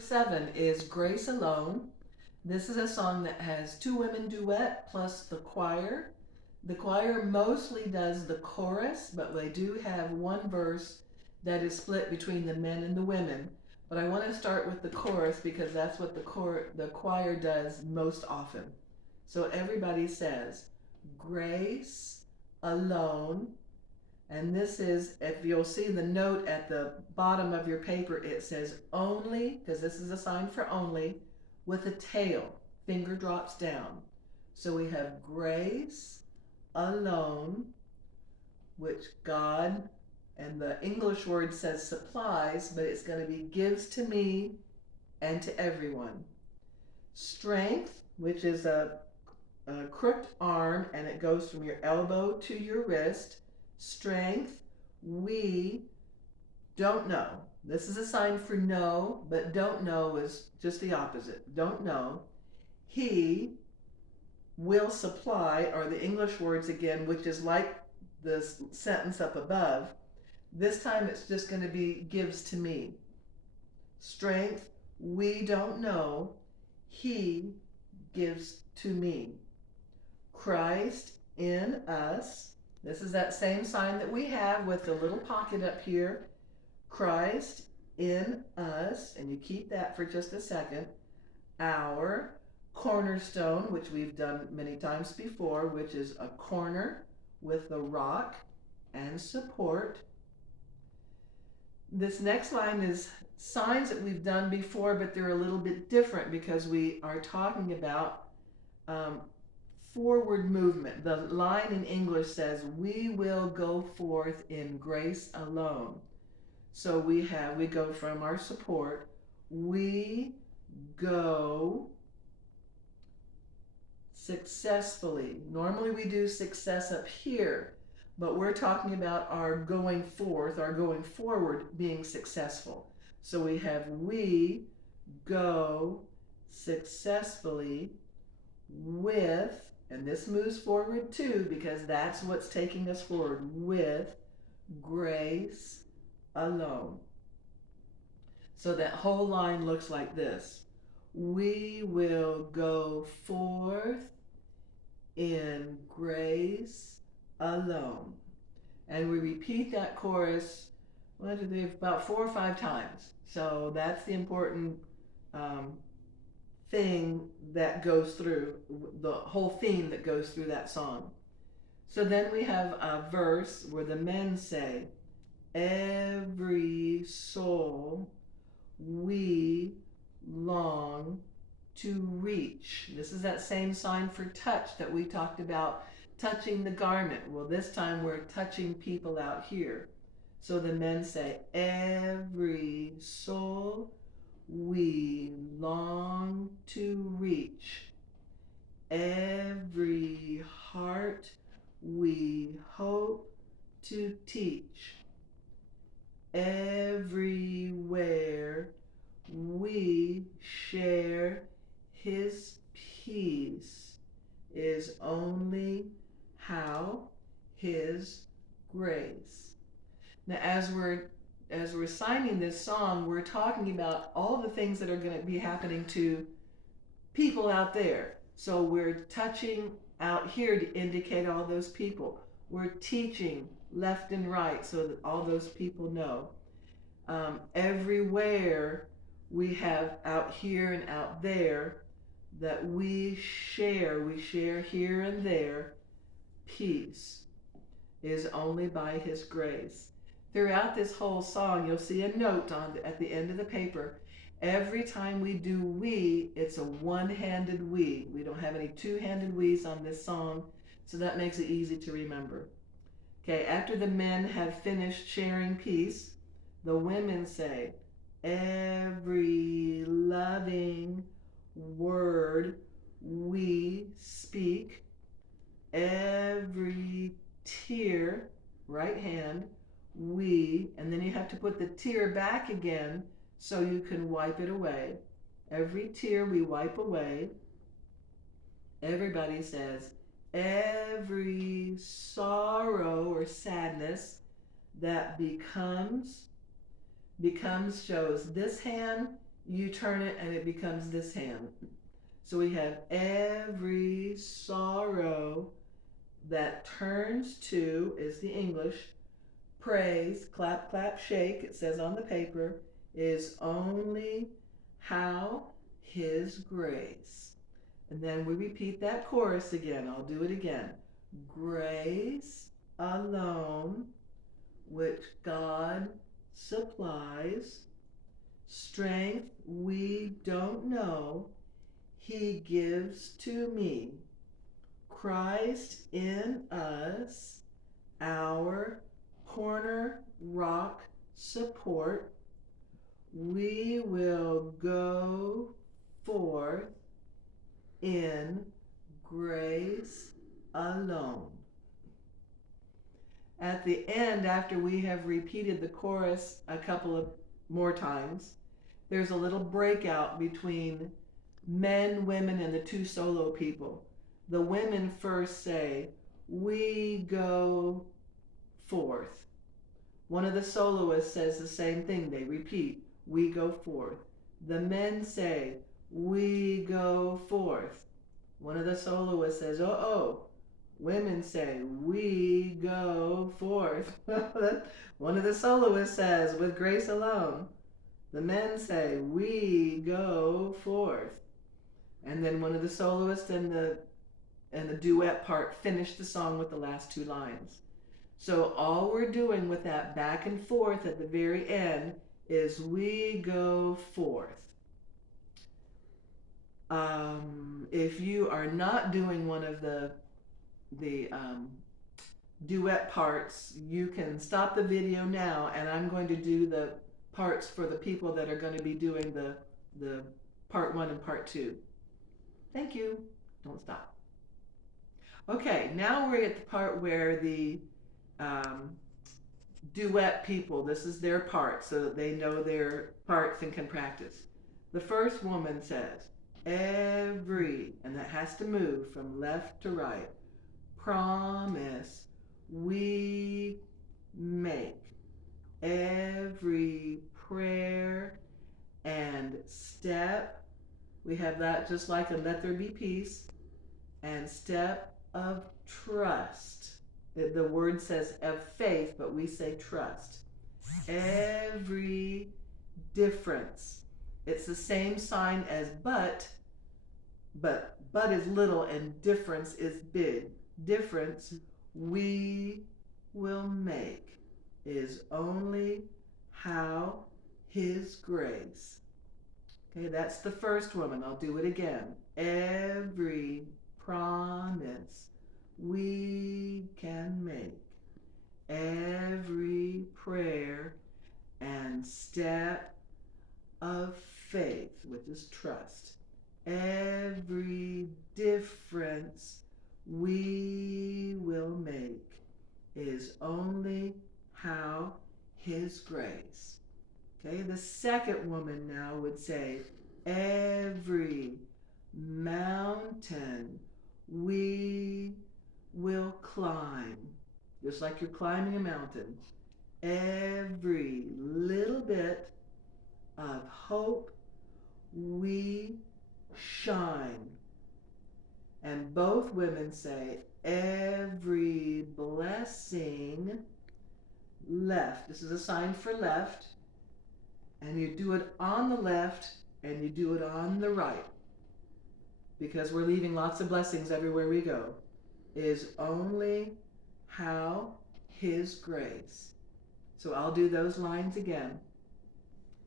7 is Grace Alone. This is a song that has two women duet plus the choir. The choir mostly does the chorus, but they do have one verse that is split between the men and the women. But I want to start with the chorus because that's what the choir does most often. So everybody says, Grace alone. And this is, if you'll see the note at the bottom of your paper, it says only, because this is a sign for only, with a tail. Finger drops down. So we have grace alone, which God, and the English word says supplies, but it's going to be gives to me and to everyone. Strength, which is a crooked arm, and it goes from your elbow to your wrist. Strength, we don't know. This is a sign for no, but don't know is just the opposite. Don't know. He will supply, are the English words again, which is like the sentence up above. This time it's just going to be gives to me. Strength, we don't know. He gives to me. Christ in us. This is that same sign that we have with the little pocket up here. Christ in us, and you keep that for just a second. Our cornerstone, which we've done many times before, which is a corner with the rock and support. This next line is signs that we've done before, but they're a little bit different because we are talking about forward movement. The line in English says, we will go forth in grace alone. So we go from our support, we go successfully. Normally we do success up here, but we're talking about our going forth, our going forward being successful. So we have we go successfully with, and this moves forward too because that's what's taking us forward, with grace alone. So that whole line looks like this. We will go forth in grace alone. And we repeat that chorus, about 4 or 5 times. So that's the important um, thing that goes through, the whole theme that goes through that song. So then we have a verse where the men say, every soul we long to reach. This is that same sign for touch that we talked about, touching the garment. Well, this time we're touching people out here. So the men say, every soul we long to reach, every heart we hope to teach, everywhere we share his peace is only how his grace. Now as we're signing this song, we're talking about all the things that are going to be happening to people out there. So we're touching out here to indicate all those people. We're teaching left and right so that all those people know. Everywhere we have out here and out there that we share here and there, peace is only by his grace. Throughout this whole song, you'll see a note at the end of the paper. Every time we do we, it's a one-handed we. We don't have any two-handed we's on this song, so that makes it easy to remember. Okay, after the men have finished sharing peace, the women say, every loving word we speak, every tear, right hand, we, and then you have to put the tear back again so you can wipe it away. Every tear we wipe away. Everybody says, every sorrow or sadness that becomes shows this hand you turn it and it becomes this hand. So we have every sorrow that turns to, is the English, praise, clap, clap, shake, it says on the paper, is only how his grace. And then we repeat that chorus again. I'll do it again. Grace alone, which God supplies, strength we don't know, he gives to me. Christ in us, our corner rock support, we will go forth in grace alone. At the end, after we have repeated the chorus a couple of more times, there's a little breakout between men, women, and the two solo people. The women first say, we go forth. One of the soloists says the same thing. They repeat, we go forth. The men say, we go forth. One of the soloists says, oh. Women say, we go forth. One of the soloists says, with grace alone. The men say, we go forth. And then one of the soloists and the duet part finish the song with the last two lines. So all we're doing with that back and forth at the very end is we go forth. If you are not doing one of the duet parts, you can stop the video now, and I'm going to do the parts for the people that are going to be doing the part 1 and part 2. Thank you. Don't stop. Okay, now we're at the part where the duet people, this is their part, so that they know their parts and can practice. The first woman says, every, and that has to move from left to right, promise we make, every prayer and step, we have that just like a let there be peace, and step of trust. The word says of faith, but we say trust. Every difference. It's the same sign as but is little and difference is big. Difference we will make is only how his grace. Okay, that's the first woman. I'll do it again. Every promise we can make, every prayer and step of faith, which is trust, every difference we will make is only how his grace. Okay, the second woman now would say, every mountain we will climb, just like you're climbing a mountain. Every little bit of hope we shine. And both women say, every blessing left. This is a sign for left. And you do it on the left and you do it on the right, because we're leaving lots of blessings everywhere we go, is only how his grace. So I'll do those lines again.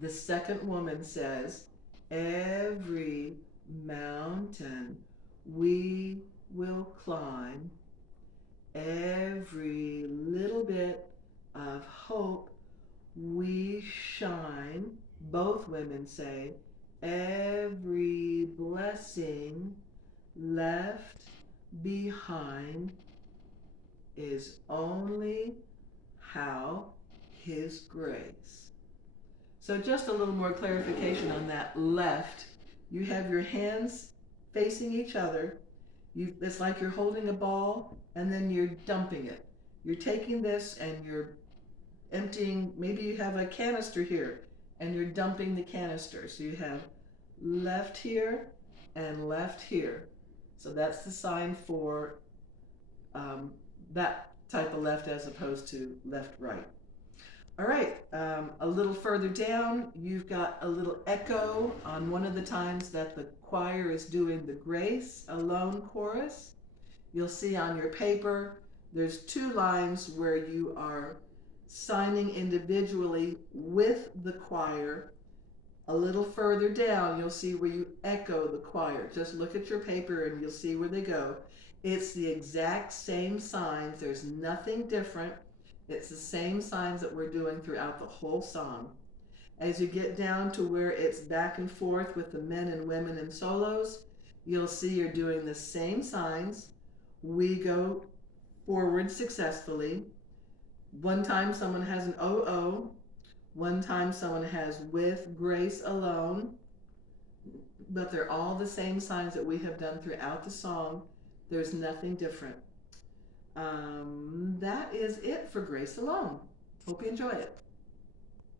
The second woman says, every mountain we will climb, every little bit of hope we shine. Both women say, every blessing left behind is only how his grace. So just a little more clarification on that left. You have your hands facing each other. It's like you're holding a ball and then you're dumping it. You're taking this and you're emptying, maybe you have a canister here, and you're dumping the canister. So you have left here and left here. So that's the sign for that type of left as opposed to left, right. All right, a little further down, you've got a little echo on one of the times that the choir is doing the Grace Alone chorus. You'll see on your paper, there's 2 lines where you are signing individually with the choir. A little further down, you'll see where you echo the choir. Just look at your paper and you'll see where they go. It's the exact same signs. There's nothing different. It's the same signs that we're doing throughout the whole song. As you get down to where it's back and forth with the men and women and solos, you'll see you're doing the same signs. We go forward successfully. One time someone has an O-O. One time someone has with grace alone. But they're all the same signs that we have done throughout the song. There's nothing different. That is it for Grace Alone. Hope you enjoy it.